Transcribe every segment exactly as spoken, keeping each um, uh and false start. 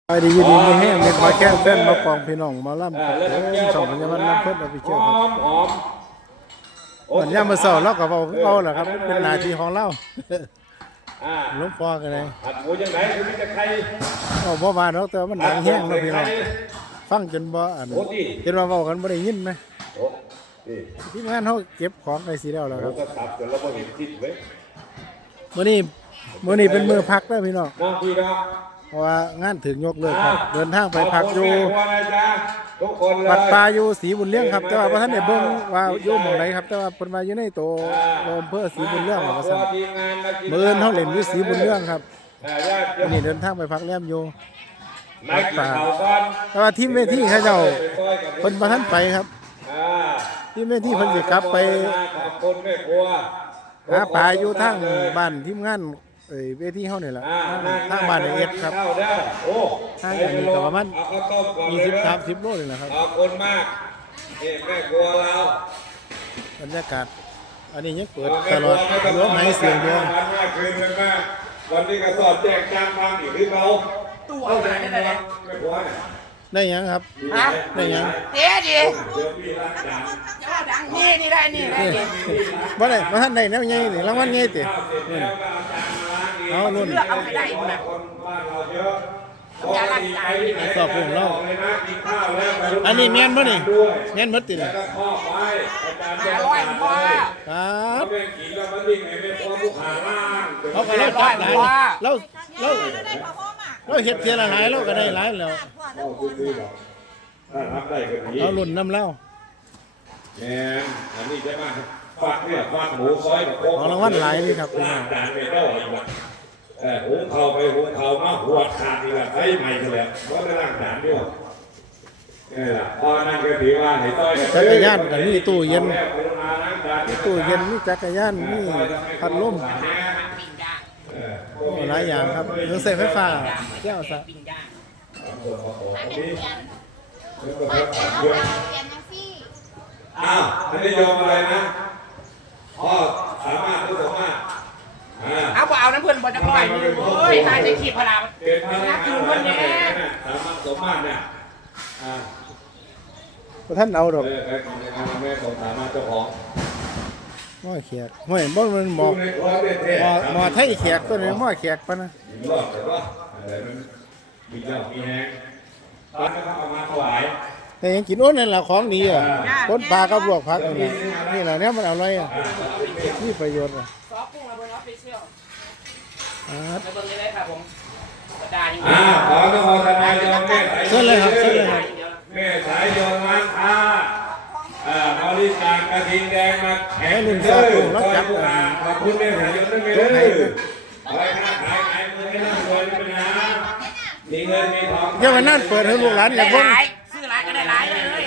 ไปดีดีไม่แห้งเม็ดมาแค่แฟนมากองพี่น้องมาล่ำครับสองพญาวันน้ำเพิ่นเอาไปเชื่อครับวันนี้มาเสาร์เรากับเราเราแหละครับเป็นนาทีของเราลุงปอกันเลยผัดหมูยังไงคุณจะใครเอาบ่มาเนาะแต่มันดังแห้งเราพี่น้องฟังจนบ่อันเห็นว่าเว้ากันบ่ได้ยินไหมที่งานเขาเก็บของไปสิแล้วแล้วครับมื้อนี้มื้อนี้เป็นมื้อพักแล้วพี่น้องเพราะว่างานถึงยกเลิกครับเดินทางไปพักอยู่วัดป่าอยู่ศรีบุญเลี้ยงครับแต่ว่าพระท่านได้เบิ่งว่าอยู่หม่องไหนครับแต่ว่าเพิ่นว่าอยู่ในตัวอำเภอศรีบุญเลี้ยงว่าซั่นมื้อเฮาเล่นอยู่ศรีบุญเลี้ยงครับวันนี้เดินทางไปพักแรมอยู่วัดป่าแต่ว่าทีมเวทีเขาเจ้าเพิ่นบ่ทันไปครับทีมเวทีเพิ่นสิกลับไปหาปลาอยู่ทางบ้านทีมงานเอ้ยเวทีเฮานี่ล่ะทางบ้านเอ็ดครับทางอันนี้ก็ประมาณยี่สิบ สามสิบโลนี่แหละครับขอบคุณมากนี่แม่ครัวเราบรรยากาศอันนี้ยังเปิดตลอดรวมให้เสียงเดียววันนี้ก็สอบแจกจานฟังอีกหรือเปล่าตัวไหนได้ไหมแม่ครัวได้ยังครับได้ยังเดี๋ยวดินี่นี่ได้นี่ได้นี่บ่ได้บ่ทันได้แนวใหญ่นี่รางวัลใหญ่ติเอาลุ้นเอาให้ได้นะอย่าลักใจสอบผมเล่าอันนี้แม่นบ่นี่แม่นหมดติห้าร้อยพ่อครับเขาก็เเล่าจัดหลายเราเราเราเฮ็ดเทียละหลายเราก็ได้หลายแล้วเอาลุ้นนำเล่าแม่อันนี้จะมาฝากเนี่ยฝากหมูซอยกับโค้งรางวัลหลายนี่ครับจานไม่ได้อีกละเออหุงเข่าไปหุงเข่ามาหัวขาดอีกละไฟใหม่กันแล้วเพราะได้ล้างจานด้วยนี่แหละพอนั่นก็ถือว่าให้ต้อยจักรยานกับมีตู้เย็นตู้เย็นมีจักรยานมีพัดลมหลายอย่างครับเครื่องใช้ไฟฟ้าแก้วซะอ้าวอันนี้ยอมอะไรนะพ่อสามารถผู้สามารถเอาบ่เอาน้ำเพื่อนบ่จะลอยเฮ้ยนายจะขีดพลาเป็นพนักงานคนนี้สามารถสมมาตรเนี่ยพระท่านเอาดอกแม่ส่งสามารถเจ้าของหม้อแขกห้วยบ่มันหมอกหม้อหม้อไทยแขกตัวนี้หม้อแขกปะนะรอดแต่ว่าอะไรมันมีเจ้ามีแห้งตอนนี้เขาเอามาถวายแต่ยังกินอ้นนั่นแหละของดีอ่ะต้นปลากับลวกผักนี่นี่แหละเนี่ยมันอร่อยอ่ะนี่ประโยชน์อ่ะซอสกุ้งเราเป็นออฟฟิเชียลอ่าไปตรงนี้เลยครับผมกระดาษอ่าขอต้องขอทนายยอมแม่เชิญเลยครับเชิญเลยครับแม่สายยนร้านค้าอ่าบริการกระทิงแดงมาแข่งลุงซอกุ้งแล้วจับขอบคุณแม่สายยนนั่นเองเลยขอให้ค้าขายขายมือให้ร่ำรวยเป็นนะมีเงินมีทองเดี๋ยววันนั้นเปิดให้ลูกหลานอย่างพวกซื้อร้านก็ได้ร้านเลย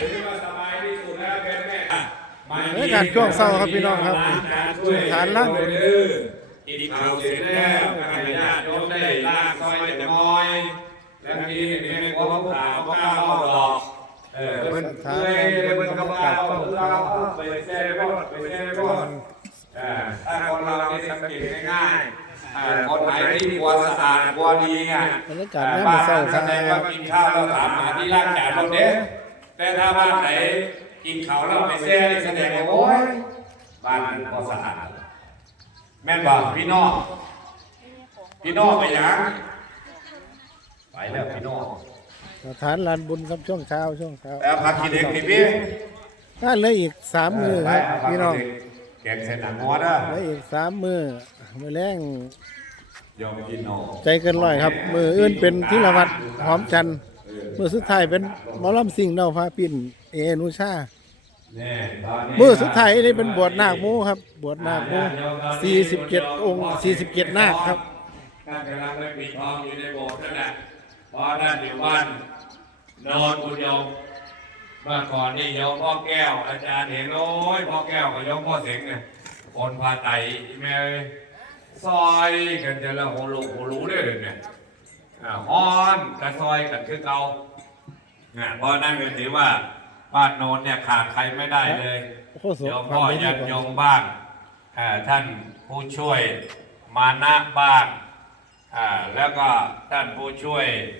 นี่การช่วงเศร้าครับพี่น้องครับจุดฐานล่างกินข้าวเสร็จแล้วข้าพเจ้าโยมได้ลากซอยแต่มอยแล้วนี้มีแม่ครัวผู้ข่าวก็ก้าวหลอกเออเพิ่นเพื่อยเพิ่นก็บอกเราไปแช่รถไปแช่รถอ่าถ้าคนเราเนี่ยสังเกตง่ายๆอ่าคนไทยที่กลัวสะอาดกลัวดีไงบรรยากาศน่าเศร้าแสดงว่ากินข้าวแล้วถามหาที่ล้างจานรถเด้แต่ถ้าบ้านไหนกินข้าวแล้วไปแช่แสดงว่าโอ๊ยบ้านนั้นก็สะอาดแม่นบอกพี่น้องพี่น้องไปยังไปแล้วพี่น้องสถานลานบุญครับช่วงเช้าช่วงเช้าแล้วพักกินเด็กพี่พี่ถ้าเหลืออีกสามมือครับพี่น้องแกงเส้นหนังงอนะเหลืออีกสามมือมือแรงยอมกินน้องใจเกินร้อยครับมืออื่นเป็นธีรวัตรหอมจันทร์มือสุดท้ายเป็นหมอลำซิ่งเน่าฟ้าปิ่นเอนุชามือสุดท้ายนี่เป็นบวชนาคมูครับบวชนาคมูสี่สิบเจ็ดองค์สี่สิบเจ็ดนาคครับท่านกำลังไปปิดทองอยู่ในโบสถ์นั่นแหละพอท่านอยู่บ้านนอนคุณโยมเมื่อก่อนนี่โยมพ่อแก้วอาจารย์เห็นโอ้ยพ่อแก้วกับโยมพ่อเสงเนี่ยคนพาไตแม่ซอยกันจะละหัวลูกหัวรู้เลยเนี่ยฮ้อนกระซอยกันคือเก่าเพราะนั่นก็ถือว่าบ้านโน้นเนี่ยขาดใครไม่ได้เลยโยมพ่อยันโยมบ้างท่านผู้ช่วยมานะบ้างแล้วก็ท่านผู้ช่วย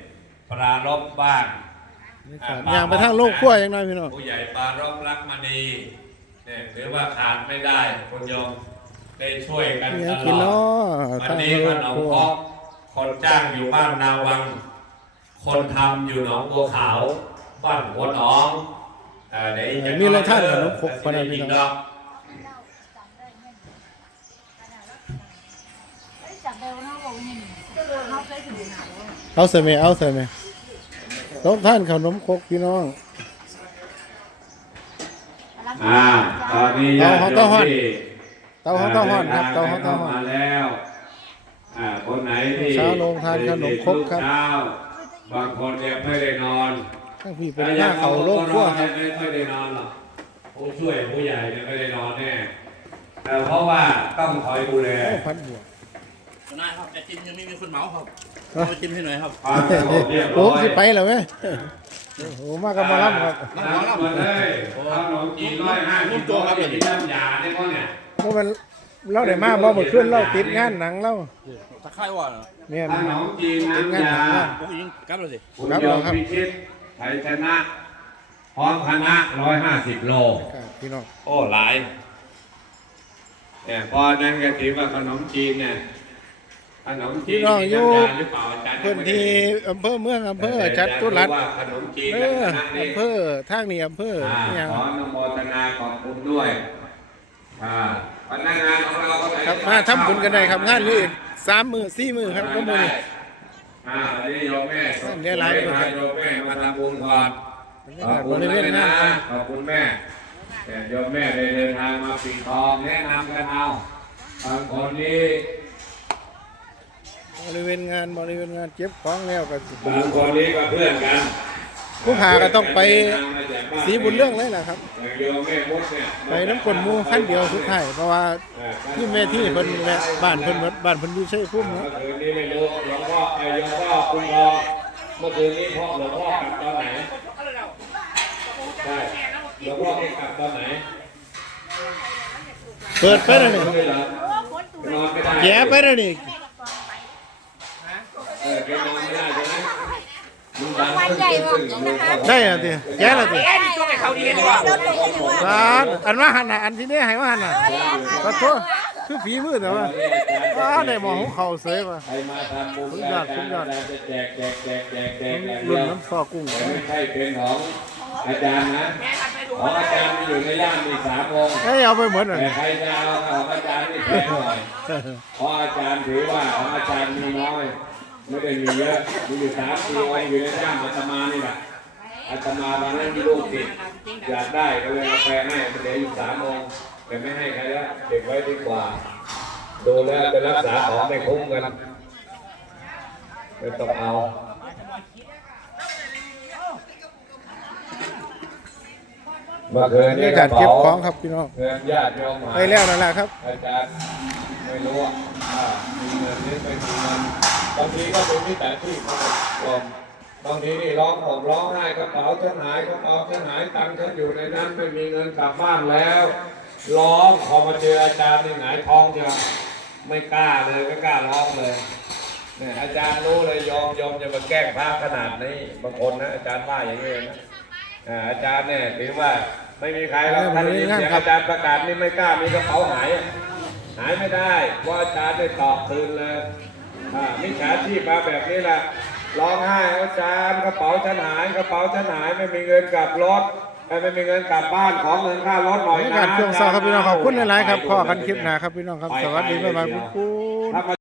ปรารบบ้างอย่างไปทางโลกขั้วอย่างน้อยพี่น้องผู้ใหญ่ปรารบรักมณีเนี่ยถือว่าขาดไม่ได้คุณโยมได้ช่วยกันเนี่ตยกินลเนาอดะวันทางนี้โลขกนมขั้วครกคนจ้างอยู่บ้านนาวัง คนทำอยู่หนองบัวขาวบ้านหัวหนองเอ่อเดี๋ยวอีกจะมีรสชาติขนมครกปะนะพี่น้องจับเบลนะบอกนี่เขาเคยถึงหนาวเอาใส่ไหมเอาใส่ไหมต้องท่านขนมครกพี่น้องอ่าตอนนี้ญาติโยมที่เตาเขาเตาฮ้อนครับเตาเขาเตาฮ้อนมาแล้วอ่าคนไหนที่เช้าลงทานขนมครกครับเช้าบางคนยังไม่ได้นอนทั้งพี่เป็นหน้าเขาโลกขั้วครับไม่ค่อยได้นอนหรอกผู้ช่วยผู้ใหญ่เนี่ยไม่ได้นอนแน่แต่เพราะว่าต้องคอยดูแลโอ้พันบวกหัวหน้าครับไอติมยังไม่มีคนเหมาครับเอาไอติมให้หน่อยครับความสงบเรียบโอ้ร้อยสิไปแล้วไหมโอ้โหมากับหมาล่ำครับน้ำมาเลยเอาขนมจีนร้อยห้าสิบตัวครับอย่างนี้น้ำยาเนี่ยเขาเนี่ยเพราะมันเราได้มาบ่หมดขึ้นเราติดงานหนังเราตะไคร้ว่าเหรอเนี่ยขนมจีนติดงานน้ำหนัยางเราผมยิงกลับเลยสิคุณโยมพิชิตไทยชนะพร้อมคณะร้อยห้าสิบโลครับพี่น้องโอ้หลายเนี่ยพอนั้นก็ถือว่าขนมจีนเนี่ยขนมจีนมีน้ำยาหรือเปล่าอาจารย์พื้นที่อำเภอเมืองอำเภอจัตุรัสว่าขนมจีนเอและอคณะนี้อำเภอทางนี้อำเภออ่าเนี่ยขออนุโมทนาขอบคุณด้วยอ่าพนักงานของเราก็ไหนครับมาทำบุญกันได้ครับงานนี้อีกสามมือสี่มือครับก็มืออ่าอันนี้โยมแม่เดี๋ยวไลฟ์ก่อนครับโยมแม่มาทำบุญก่อน ขอบบ คุณริเวเลณยงานะนครับขอบคุณแม่แต่โยมแม่ได้เดินทางมาปิดทองแนะนำกันเอาบางคนนี่บริเวณงานบริเวณงานเก็บของแล้วก็บางคนนี่ก็เพื่อนกันผู้พาก็ต้องไปสีบุญเรื่องเลยนะครับอย่างโยมแม่มดเนี่ยไปน้ำกลหมูขั้นเดียวสุดท้ายเพราะว่าที่แม่ที่เพิ่นแวะบ้านเพิ่นเบิดบ้านเพิ่นอยู่ชัยภูมิเมื่เนาะอคืนนี้ไม่รู้หลวงพ่อไอ้โยมพ่อคุณรองเมื่อคืนนี้พ่อหลวงพ่อกลับตอนไหนใช่หลวงพ่อให้กลับตอนไหนเปิดไปแล้วนี่ไม่หลับนอนไม่ได้แย่ไปแล้วนี่เออแกนอนไม่ได้ใช่ไหมมึงดังวันใหญ่บอกจริงนะคะได้แล้วติแย่แล้วติเอ้ยช่วงไอ้เขาดีกันดีกว่ารถเลยกันดีกว่าสานอันว่าหันน่ะอันที่นี่ให้ว่าหันน่ะขอโทษคือฝีมือแต่ว่าอ้าได้หมองของเขาเสยว่ะใครมาทำบุญสุดยอดสุดยอดจะแจกแจกแจกแจกแจกอย่างเดีรุ่นยวน้ำซอกุ้งแต่ไม่ใช่เป็นของอาจารย์นะของอาจารย์มีอยู่ในย่านมีสามองค์เอ้ยเอาไปหมดเลยแต่ใครจะเอาของอาจารย์นี่แพงหน่อยเพราะอาจารย์ถือว่าของอาจารย์มีน้อย ไม่ได้มีเยอะมีอยู่สามสี่องค์อยู่ในย่านอาตมานี่แหละอาตมาตอนนั้นมีลูกติดอยากได้ก็เลยเอาไปให้มันเหลืออยู่สามองค์แต่ไม่ให้ใครแล้วเก็บไว้ดีกว่าดูแล้วจะรักษาของไม่คุ้มกันไม่ต้องเอา เมื่อคืนบรรนี้ยากาศเก็บของครับพี่น้องเงินญาติโยมหายไปแล้วนั่นแหละครับอาจารย์ไม่รู้ว่ามีเงินหรือไม่มีเงินบางทีก็เป็นมิจฉาชีพครับบางทีนี่ร้องผมร้องไห้กระเป๋าฉันหายกระเป๋าฉันหายตังค์ฉันอยู่ในนั้นไม่มีเงินกลับบ้านแล้วร้องพอมาเจออาจารย์นี่หงายท้องจะไม่กล้าเลยไม่กล้าร้องเลยเนี่ยอาจารย์รู้เลยยอมยอมจะมาแกล้งพระขนาดนี้บางคนนะอาจารย์ว่าอย่างนี้นะอ่าอาจารย์เนี่ยถือว่าไม่มีใครแล้วท่านได้ยินเสียงอาจารย์ประกาศนี่ไม่กล้ามีกระเป๋าหายอะหายไม่ได้เพราะอาจารย์ได้ตอบคืนเลยอ่ามิจฉาชีพมาแบบนี้แหละร้องไห้อาจารย์กระเป๋าฉันหายกระเป๋าฉันหายไม่มีเงินกลับรถไม่มีเงินกลับบ้านของเงินค่ารถหน่บอรยรยานะกาศช่วงเช้าครับพี่น้องขอบคุณหลายๆครับพ่อกันคลิปหน้าครับพี่น้องครับสวัสดีบ๊ายบายคุณ